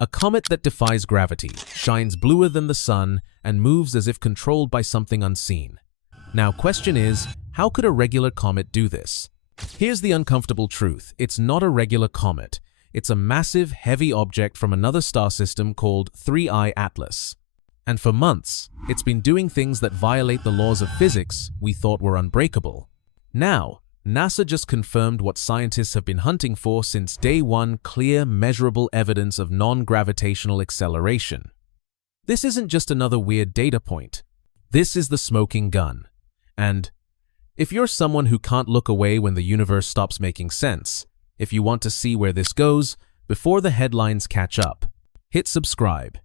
A comet that defies gravity, shines bluer than the sun, and moves as if controlled by something unseen. Now, question is, how could a regular comet do this? Here's the uncomfortable truth. It's not a regular comet. It's a massive, heavy object from another star system called 3I Atlas. And for months, it's been doing things that violate the laws of physics we thought were unbreakable. Now, NASA just confirmed what scientists have been hunting for since day one: clear, measurable evidence of non-gravitational acceleration. This isn't just another weird data point. This is the smoking gun. And if you're someone who can't look away when the universe stops making sense, if you want to see where this goes, before the headlines catch up, hit subscribe.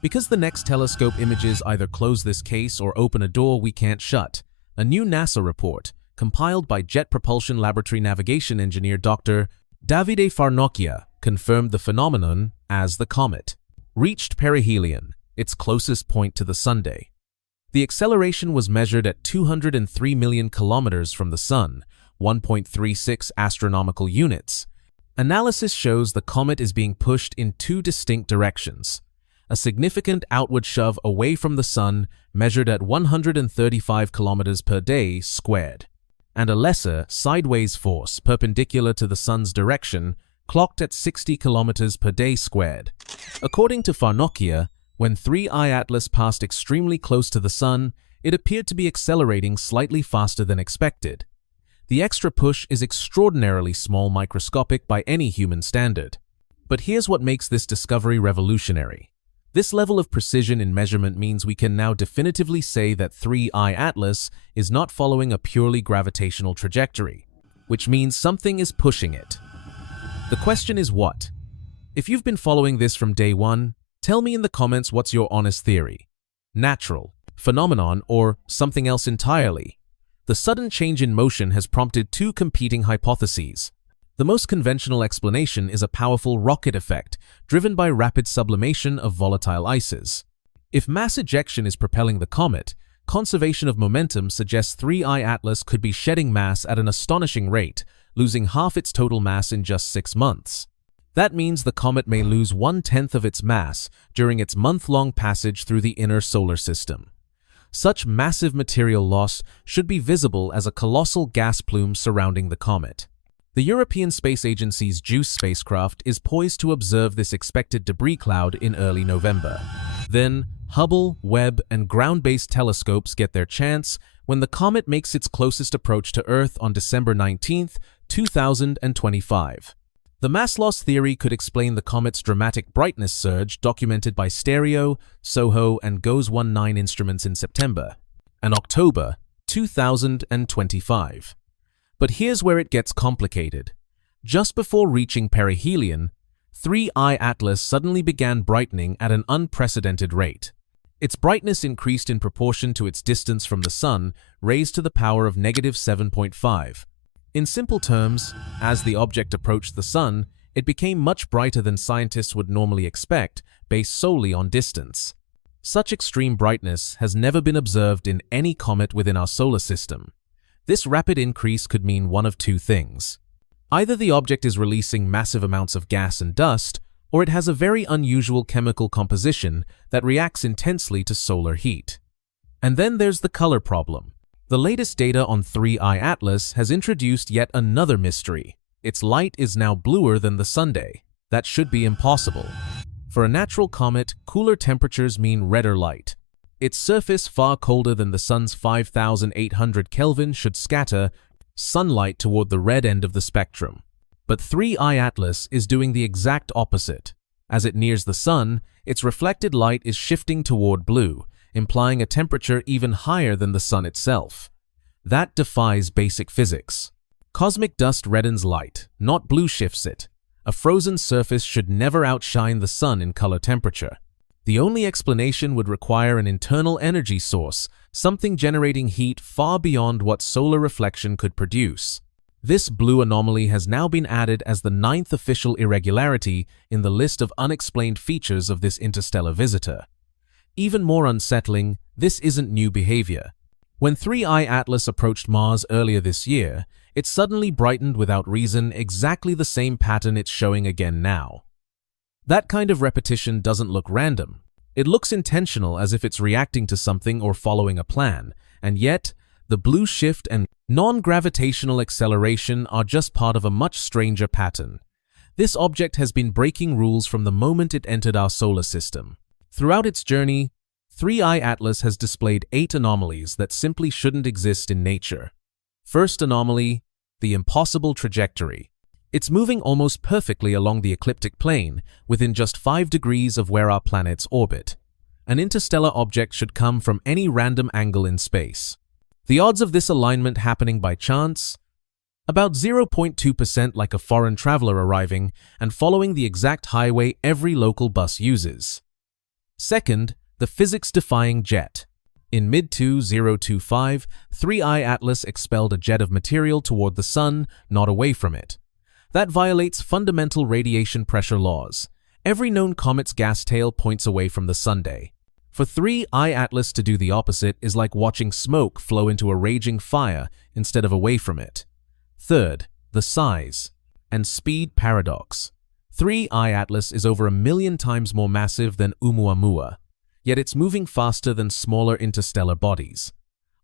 Because the next telescope images either close this case or open a door we can't shut, a new NASA report, compiled by Jet Propulsion Laboratory navigation engineer Dr. Davide Farnocchia, confirmed the phenomenon as the comet reached perihelion, its closest point to the Sunday. The acceleration was measured at 203 million kilometers from the Sun, 1.36 astronomical units. Analysis shows the comet is being pushed in two distinct directions. A significant outward shove away from the Sun, measured at 135 kilometers per day squared, and a lesser sideways force perpendicular to the Sun's direction, clocked at 60 kilometers per day squared. According to Farnocchia, when 3I Atlas passed extremely close to the Sun, it appeared to be accelerating slightly faster than expected. The extra push is extraordinarily small, microscopic by any human standard. But here's what makes this discovery revolutionary. This level of precision in measurement means we can now definitively say that 3I Atlas is not following a purely gravitational trajectory, which means something is pushing it. The question is what? If you've been following this from day one, tell me in the comments what's your honest theory. Natural, phenomenon, or something else entirely? The sudden change in motion has prompted two competing hypotheses. The most conventional explanation is a powerful rocket effect driven by rapid sublimation of volatile ices. If mass ejection is propelling the comet, conservation of momentum suggests 3I Atlas could be shedding mass at an astonishing rate, losing half its total mass in just 6 months. That means the comet may lose 1/10 of its mass during its month-long passage through the inner solar system. Such massive material loss should be visible as a colossal gas plume surrounding the comet. The European Space Agency's JUICE spacecraft is poised to observe this expected debris cloud in early November. Then, Hubble, Webb, and ground-based telescopes get their chance when the comet makes its closest approach to Earth on December 19, 2025. The mass loss theory could explain the comet's dramatic brightness surge documented by STEREO, SOHO, and GOES-19 instruments in September and October 2025. But here's where it gets complicated. Just before reaching perihelion, 3I Atlas suddenly began brightening at an unprecedented rate. Its brightness increased in proportion to its distance from the Sun, raised to the power of -7.5. In simple terms, as the object approached the Sun, it became much brighter than scientists would normally expect, based solely on distance. Such extreme brightness has never been observed in any comet within our solar system. This rapid increase could mean one of two things. Either the object is releasing massive amounts of gas and dust, or it has a very unusual chemical composition that reacts intensely to solar heat. And then there's the color problem. The latest data on 3I Atlas has introduced yet another mystery. Its light is now bluer than the Sunday. That should be impossible. For a natural comet, cooler temperatures mean redder light. Its surface, far colder than the Sun's 5,800 Kelvin, should scatter sunlight toward the red end of the spectrum. But 3I Atlas is doing the exact opposite. As it nears the Sun, its reflected light is shifting toward blue, implying a temperature even higher than the Sun itself. That defies basic physics. Cosmic dust reddens light, not blue shifts it. A frozen surface should never outshine the Sun in color temperature. The only explanation would require an internal energy source, something generating heat far beyond what solar reflection could produce. This blue anomaly has now been added as the 9th official irregularity in the list of unexplained features of this interstellar visitor. Even more unsettling, this isn't new behavior. When 3I Atlas approached Mars earlier this year, it suddenly brightened without reason, exactly the same pattern it's showing again now. That kind of repetition doesn't look random. It looks intentional, as if it's reacting to something or following a plan, and yet, the blue shift and non-gravitational acceleration are just part of a much stranger pattern. This object has been breaking rules from the moment it entered our solar system. Throughout its journey, 3I Atlas has displayed 8 anomalies that simply shouldn't exist in nature. First anomaly, the impossible trajectory. It's moving almost perfectly along the ecliptic plane, within just 5 degrees of where our planets orbit. An interstellar object should come from any random angle in space. The odds of this alignment happening by chance? About 0.2%, like a foreign traveler arriving and following the exact highway every local bus uses. Second, the physics-defying jet. In mid-2025, 3I Atlas expelled a jet of material toward the Sun, not away from it. That violates fundamental radiation pressure laws. Every known comet's gas tail points away from the Sunday. For 3I Atlas to do the opposite is like watching smoke flow into a raging fire instead of away from it. Third, the size and speed paradox. 3I Atlas is over 1 million times more massive than Oumuamua, yet it's moving faster than smaller interstellar bodies.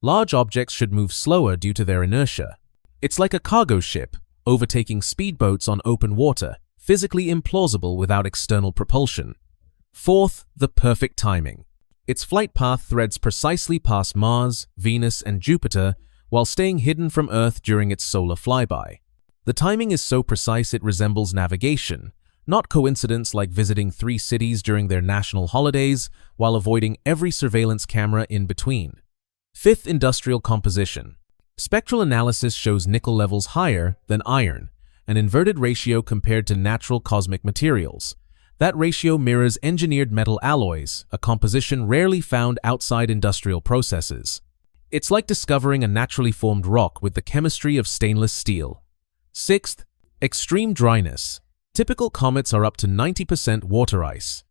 Large objects should move slower due to their inertia. It's like a cargo ship overtaking speedboats on open water, physically implausible without external propulsion. Fourth, the perfect timing. Its flight path threads precisely past Mars, Venus, and Jupiter while staying hidden from Earth during its solar flyby. The timing is so precise it resembles navigation, not coincidence like visiting 3 cities during their national holidays while avoiding every surveillance camera in between. Fifth, industrial composition. Spectral analysis shows nickel levels higher than iron, an inverted ratio compared to natural cosmic materials. That ratio mirrors engineered metal alloys, a composition rarely found outside industrial processes. It's like discovering a naturally formed rock with the chemistry of stainless steel. Sixth, extreme dryness. Typical comets are up to 90% water ice.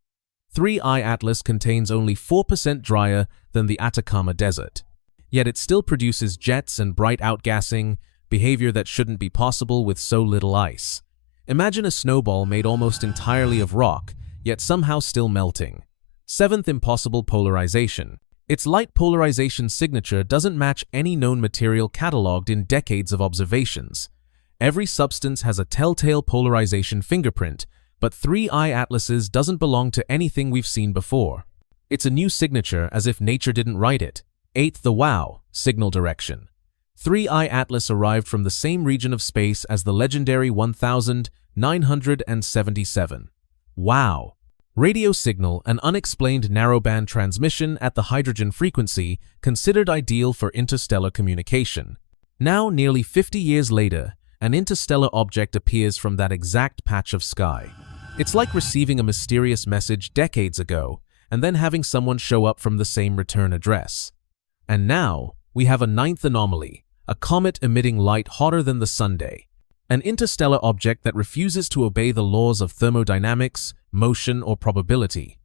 3I Atlas contains only 4% drier than the Atacama Desert. Yet it still produces jets and bright outgassing, behavior that shouldn't be possible with so little ice. Imagine a snowball made almost entirely of rock, yet somehow still melting. Seventh, impossible polarization. Its light polarization signature doesn't match any known material cataloged in decades of observations. Every substance has a telltale polarization fingerprint, but 3I Atlas's doesn't belong to anything we've seen before. It's a new signature, as if nature didn't write it. Eighth, the WOW, signal direction. 3I Atlas arrived from the same region of space as the legendary 1977. WOW. Radio signal, an unexplained narrowband transmission at the hydrogen frequency considered ideal for interstellar communication. Now, nearly 50 years later, an interstellar object appears from that exact patch of sky. It's like receiving a mysterious message decades ago and then having someone show up from the same return address. And now, we have a 9th anomaly, a comet emitting light hotter than the Sunday. An interstellar object that refuses to obey the laws of thermodynamics, motion, or probability.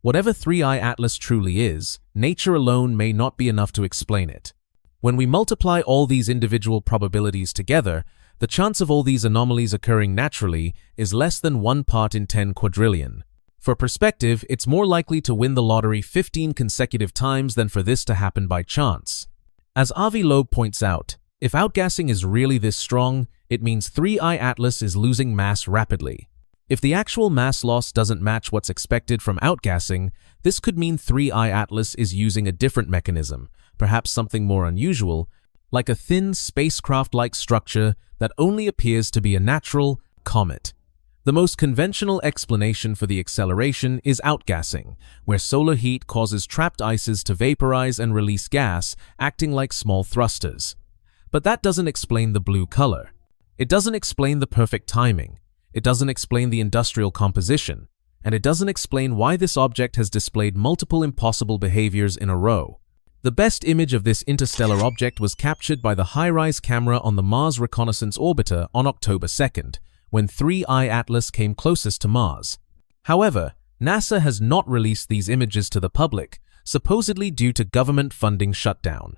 Whatever 3I Atlas truly is, nature alone may not be enough to explain it. When we multiply all these individual probabilities together, the chance of all these anomalies occurring naturally is less than 1 part in 10 quadrillion. For perspective, it's more likely to win the lottery 15 consecutive times than for this to happen by chance. As Avi Loeb points out, if outgassing is really this strong, it means 3I Atlas is losing mass rapidly. If the actual mass loss doesn't match what's expected from outgassing, this could mean 3I Atlas is using a different mechanism, perhaps something more unusual, like a thin spacecraft-like structure that only appears to be a natural comet. The most conventional explanation for the acceleration is outgassing, where solar heat causes trapped ices to vaporize and release gas, acting like small thrusters. But that doesn't explain the blue color. It doesn't explain the perfect timing. It doesn't explain the industrial composition. And it doesn't explain why this object has displayed multiple impossible behaviors in a row. The best image of this interstellar object was captured by the high-rise camera on the Mars Reconnaissance Orbiter on October 2nd. When 3I Atlas came closest to Mars. However, NASA has not released these images to the public, supposedly due to government funding shutdown.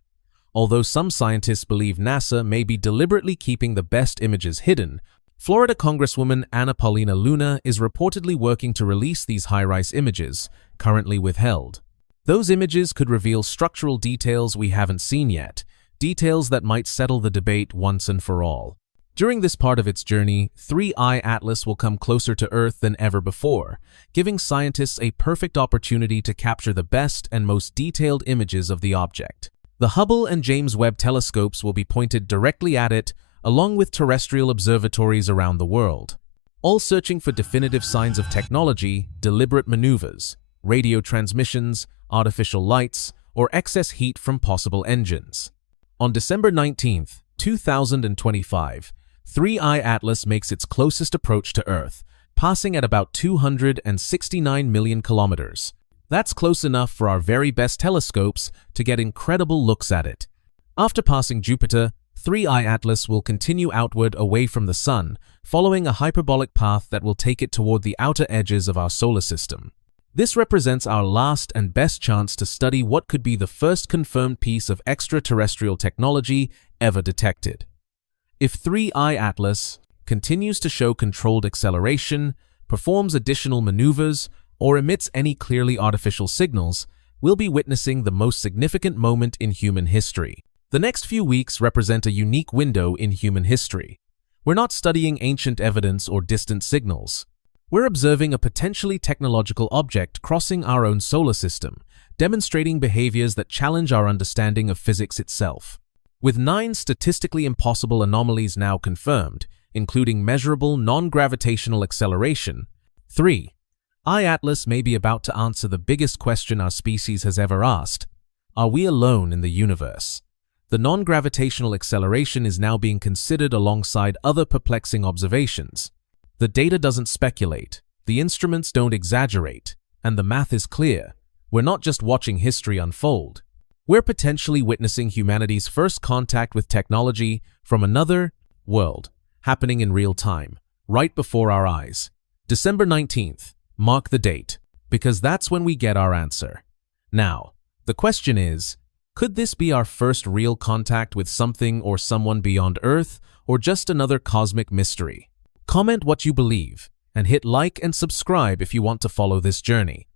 Although some scientists believe NASA may be deliberately keeping the best images hidden, Florida Congresswoman Anna Paulina Luna is reportedly working to release these high-rise images, currently withheld. Those images could reveal structural details we haven't seen yet, details that might settle the debate once and for all. During this part of its journey, 3I Atlas will come closer to Earth than ever before, giving scientists a perfect opportunity to capture the best and most detailed images of the object. The Hubble and James Webb telescopes will be pointed directly at it, along with terrestrial observatories around the world, all searching for definitive signs of technology, deliberate maneuvers, radio transmissions, artificial lights, or excess heat from possible engines. On December 19, 2025, 3I Atlas makes its closest approach to Earth, passing at about 269 million kilometers. That's close enough for our very best telescopes to get incredible looks at it. After passing Jupiter, 3I Atlas will continue outward away from the Sun, following a hyperbolic path that will take it toward the outer edges of our solar system. This represents our last and best chance to study what could be the first confirmed piece of extraterrestrial technology ever detected. If 3I Atlas continues to show controlled acceleration, performs additional maneuvers, or emits any clearly artificial signals, we'll be witnessing the most significant moment in human history. The next few weeks represent a unique window in human history. We're not studying ancient evidence or distant signals. We're observing a potentially technological object crossing our own solar system, demonstrating behaviors that challenge our understanding of physics itself. With 9 statistically impossible anomalies now confirmed, including measurable non-gravitational acceleration, 3I Atlas may be about to answer the biggest question our species has ever asked: are we alone in the universe? The non-gravitational acceleration is now being considered alongside other perplexing observations. The data doesn't speculate, the instruments don't exaggerate, and the math is clear. We're not just watching history unfold. We're potentially witnessing humanity's first contact with technology from another world, happening in real time, right before our eyes. December 19th, mark the date, because that's when we get our answer. Now, the question is, could this be our first real contact with something or someone beyond Earth, or just another cosmic mystery? Comment what you believe, and hit like and subscribe if you want to follow this journey.